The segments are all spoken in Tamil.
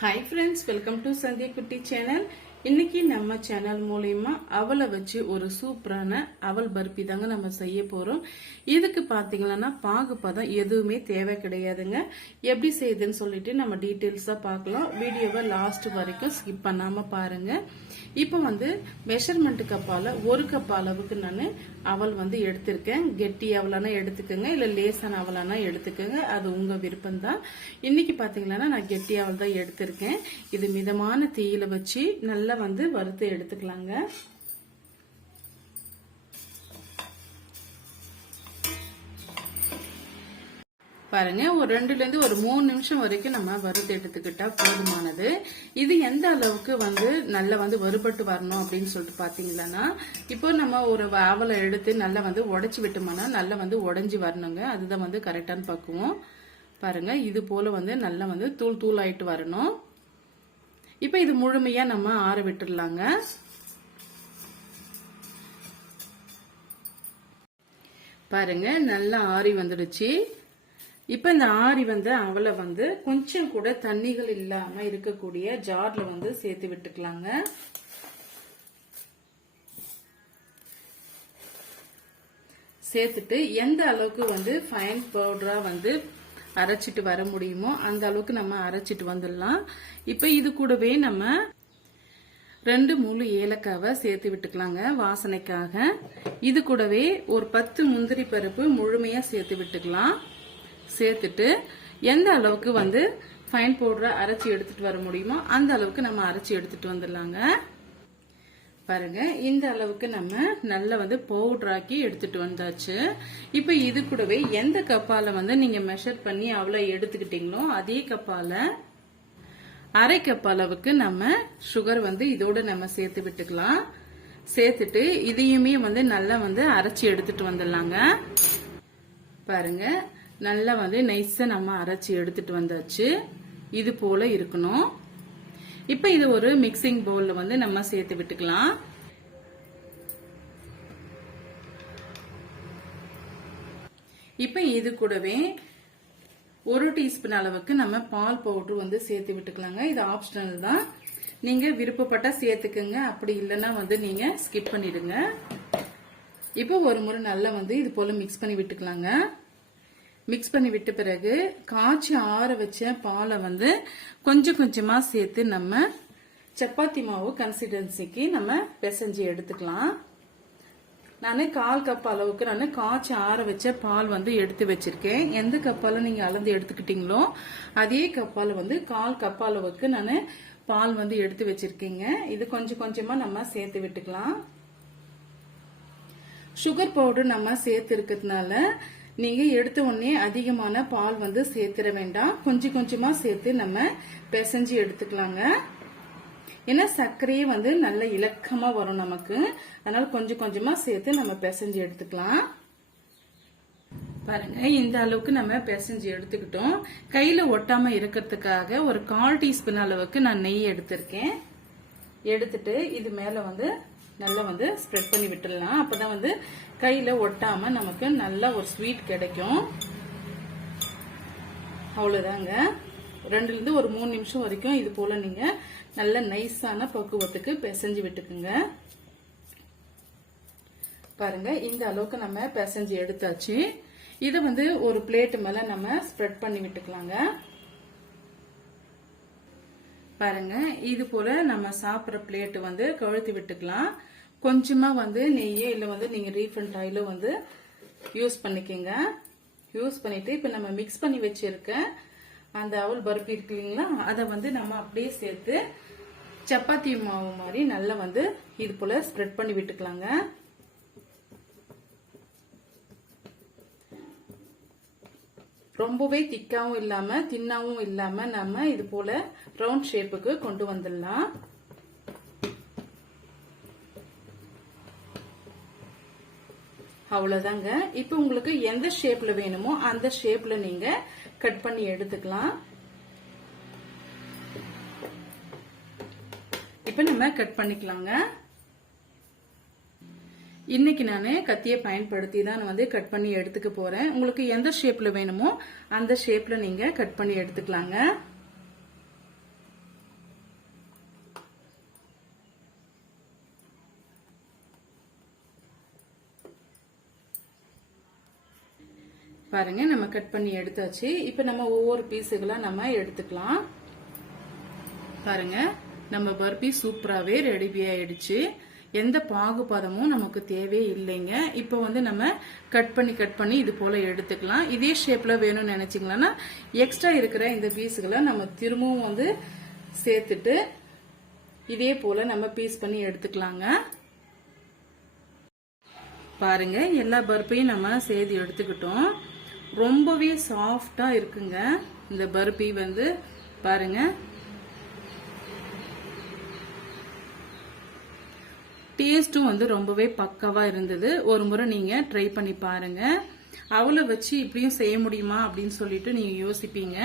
Hi friends, welcome to Sandhya Kutti channel. இன்னைக்கு நம்ம சேனல் மூலமா அவலை வச்சு ஒரு சூப்பரான அவல் பர்பி தாங்க நம்ம செய்ய போறோம். இதுக்கு பாத்தீங்கன்னா பாகுபதம் எதுவுமே தேவை கிடையாதுங்க. எப்படி செய்யுதுன்னு சொல்லிட்டு நம்ம டீடைல்ஸா பார்க்கலாம். வீடியோவை லாஸ்ட் வரைக்கும் ஸ்கிப் பண்ணாம பாருங்க. இப்போ மெஷர்மெண்ட் கப்பால ஒரு கப் அளவுக்கு நான் அவல் எடுத்திருக்கேன். கெட்டி அவலானா எடுத்துக்கோங்க, இல்ல லேசான அவலானா எடுத்துக்கோங்க, அது உங்க விருப்பம் தான். இன்னைக்கு பாத்தீங்கன்னா நான் கெட்டி அவல் தான் எடுத்திருக்கேன். இது மிதமான தீயில வச்சு நல்லா வறுத்து எடுத்துக்கலாங்க. பாருங்க, ஒரு 2 ல இருந்து ஒரு 3 நிமிஷம் வரைக்கும் நம்ம வறுத்து எடுத்துக்கிட்டா போதுமானது. இது எந்த அளவுக்கு நல்லா வறுபட்டு வரணும் அப்படின்னு சொல்லிட்டு பாத்தீங்கன்னா, இப்போ நம்ம ஒரு அவலை எடுத்து நல்லா உடைச்சு விட்டோம்னா நல்லா உடைஞ்சு வரணுங்க. அதுதான் கரெக்டான பக்குவம். பாருங்க, இது போல நல்லா தூள் தூள் ஆயிட்டு வரணும். இப்ப இது முழுமையா நம்ம ஆற விட்டுடலாங்க. பாருங்க, நல்லா ஆறி வந்துடுச்சு. இப்ப இந்த ஆறி அவலை கொஞ்சம் கூட தண்ணிகள் இல்லாம இருக்கக்கூடிய ஜார்ல சேர்த்து விட்டுக்கலாங்க. சேர்த்துட்டு எந்த அளவுக்கு ஃபைன் பவுடரா அரைச்சிட்டு வர முடியுமோ அந்த அளவுக்கு நம்ம அரைச்சிட்டு வந்துடலாம். இப்ப இது கூடவே நம்ம 2 முழு ஏலக்காவை சேர்த்து விட்டுக்கலாங்க வாசனைக்காக. இது கூடவே ஒரு 10 முந்திரி பருப்பு முழுமையா சேர்த்து விட்டுக்கலாம். சேர்த்துட்டு எந்த அளவுக்கு ஃபைன் பவுடரா அரைச்சி எடுத்துட்டு வர முடியுமோ அந்த அளவுக்கு நம்ம அரைச்சி எடுத்துட்டு வந்துடலாங்க. பாருங்க, இந்த அளவுக்கு நம்ம நல்லா பவுடராக்கி எடுத்துட்டு வந்தாச்சு. இப்ப இது கூடவே எந்த கப்பால நீங்க மெஷர் பண்ணி அவ்வளோ எடுத்துக்கிட்டீங்களோ அதே கப்பால அரை கப் அளவுக்கு நம்ம சுகர் இதோட நம்ம சேர்த்து விட்டுக்கலாம். சேர்த்துட்டு இதையுமே நல்லா அரைச்சி எடுத்துட்டு வந்துடலாங்க. பாருங்க, நல்லா நைஸா நம்ம அரைச்சி எடுத்துட்டு வந்தாச்சு. இது போல இருக்கணும். இப்ப இது ஒரு மிக்சிங் பவுல்ல நம்ம சேர்த்து விட்டுக்கலாம். இப்ப இது கூடவே 1 டீஸ்பூன் அளவுக்கு நம்ம பால் பவுடர் சேர்த்து விட்டுக்கலாங்க. இது ஆப்ஷனல் தான், நீங்க விருப்பப்பட்ட சேர்த்துக்குங்க, அப்படி இல்லைன்னா நீங்க ஸ்கிப் பண்ணிடுங்க. இப்போ ஒரு முறை நல்லா இது போல மிக்ஸ் பண்ணி விட்டுக்கலாங்க. மிக்ஸ் பண்ணி விட்ட பிறகு காய்ச்சி ஆற வச்ச பாலை கொஞ்சம் கொஞ்சமா சேர்த்து நம்ம சப்பாத்தி மாவு கன்சிஸ்டன்சிக்கு நம்ம பிசைஞ்சு எடுத்துக்கலாம். நான் 1/4 கப் அளவுக்கு நான் காய்ச்சி ஆற வச்ச பால் எடுத்து வச்சிருக்கேன். எந்த கப்பால நீங்க அளந்து எடுத்துக்கிட்டீங்களோ அதே கப்பால 1/4 கப் அளவுக்கு நான் பால் எடுத்து வச்சிருக்கேங்க. இது கொஞ்சம் கொஞ்சமா நம்ம சேர்த்து விட்டுக்கலாம். சுகர் பவுடர் நம்ம சேர்த்து இருக்கிறதுனால நீங்க எடுத்த உடனே அதிகமான பால் சேர்த்திட வேண்டாம். கொஞ்சம் கொஞ்சமா சேர்த்து நம்ம பிசைஞ்சு எடுத்துக்கலாங்க. ஏன்னா சர்க்கரையே நல்ல இலக்கமா வரும் நமக்கு. அதனால கொஞ்சம் கொஞ்சமா சேர்த்து நம்ம பிசைஞ்சு எடுத்துக்கலாம். பாருங்க, இந்த அளவுக்கு நம்ம பிசைஞ்சு எடுத்துக்கிட்டோம். கையில ஒட்டாம இருக்கிறதுக்காக ஒரு 1/4 டீஸ்பூன் அளவுக்கு நான் நெய் எடுத்திருக்கேன். எடுத்துட்டு இது மேல நல்லா ஸ்ப்ரெட் பண்ணி விட்டுடலாம். அப்பதான் கையில ஒட்டாம நமக்கு நல்ல ஒரு ஸ்வீட் கிடைக்கும். அவ்வளவுதாங்க. 2 ல இருந்து ஒரு 3 நிமிஷம் வரைக்கும் இது போல நீங்க நல்ல நைஸான பக்குவத்துக்கு பிசைஞ்சு விட்டுக்குங்க. பாருங்க, இந்த அளவுக்கு நம்ம பிசைஞ்சு எடுத்தாச்சு. இதை ஒரு பிளேட் மேல நம்ம ஸ்ப்ரெட் பண்ணி விட்டுக்கலாங்க. பாருங்க, இது போல நம்ம சாப்பிட்ற பிளேட் கழுத்தி விட்டுக்கலாம். கொஞ்சமா நெய்யோ இல்ல நீங்க ரீஃபைண்ட் ஆயிலோ யூஸ் பண்ணிக்கங்க. யூஸ் பண்ணிட்டு இப்ப நம்ம மிக்ஸ் பண்ணி வச்சிருக்க அந்த அவல் பருப்பி இருக்கு இல்லைங்களா, அதை நம்ம அப்படியே சேர்த்து சப்பாத்தி மாவு மாதிரி நல்லா இது போல ஸ்ப்ரெட் பண்ணி விட்டுக்கலாங்க. ரொம்பவே திக்காவும் இல்லாம தின்னாவும் இல்லாம நம்ம இது போல ரவுண்ட் ஷேப்புக்கு கொண்டு வந்துடலாம். அவ்வளவுதாங்க. இப்ப உங்களுக்கு எந்த ஷேப்ல வேணுமோ அந்த ஷேப்ல நீங்க கட் பண்ணி எடுத்துக்கலாம். இப்ப நம்ம கட் பண்ணிக்கலாங்க. இன்னைக்கு நான் கத்தியை பயன்படுத்தி தான் கட் பண்ணி எடுத்துக்க போறேன். உங்களுக்கு எந்த ஷேப்ல வேணுமோ அந்த ஷேப்ல நீங்க கட் பண்ணி எடுத்துக்கலாங்க. பாருங்க நம்ம கட் பண்ணி எடுத்தாச்சு. இப்ப நம்ம ஒவ்வொரு பீஸுகளா நம்ம எடுத்துக்கலாம். பாருங்க நம்ம பர்பி சூப்பராகவே ரெடி ஆயிடுச்சு. எந்த பாகுபாதமும் நமக்கு தேவையே இல்லைங்க. இப்போ வந்து நம்ம கட் பண்ணி இது போல எடுத்துக்கலாம். இதே ஷேப்ல வேணும்னு நினைச்சீங்கன்னா எக்ஸ்ட்ரா இருக்கிற இந்த பீஸுகளை நம்ம திரும்பவும் வந்து சேர்த்துட்டு இதே போல நம்ம பீஸ் பண்ணி எடுத்துக்கலாங்க. பாருங்க எல்லா பர்பியும் நம்ம சேர்த்து எடுத்துக்கிட்டோம். ரொம்பவே சாஃப்டா இருக்குங்க இந்த பர்பி வந்து. பாருங்க டேஸ்டும் வந்து ரொம்பவே பக்காவா இருந்தது. ஒரு முறை நீங்க ட்ரை பண்ணி பாருங்க. அவளை வச்சு இப்படியும் செய்ய முடியுமா அப்படின்னு சொல்லிட்டு நீங்க யோசிப்பீங்க.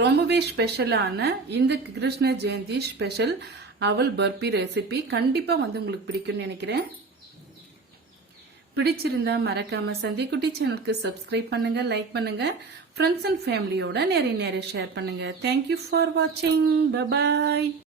ரொம்பவே ஸ்பெஷலான இந்த கிருஷ்ண ஜெயந்தி ஸ்பெஷல் அவல் பர்பி ரெசிபி கண்டிப்பா வந்து உங்களுக்கு பிடிக்கும்னு நினைக்கிறேன். பிடிச்சிருந்தா மறக்காம சந்திக்குட்டி சேனலுக்கு சப்ஸ்கிரைப் பண்ணுங்க, லைக் பண்ணுங்க, ஃப்ரெண்ட்ஸ் அண்ட் ஃபேமிலியோட நிறைய ஷேர் பண்ணுங்க. தேங்க்யூ ஃபார் வாட்சிங். Bye bye.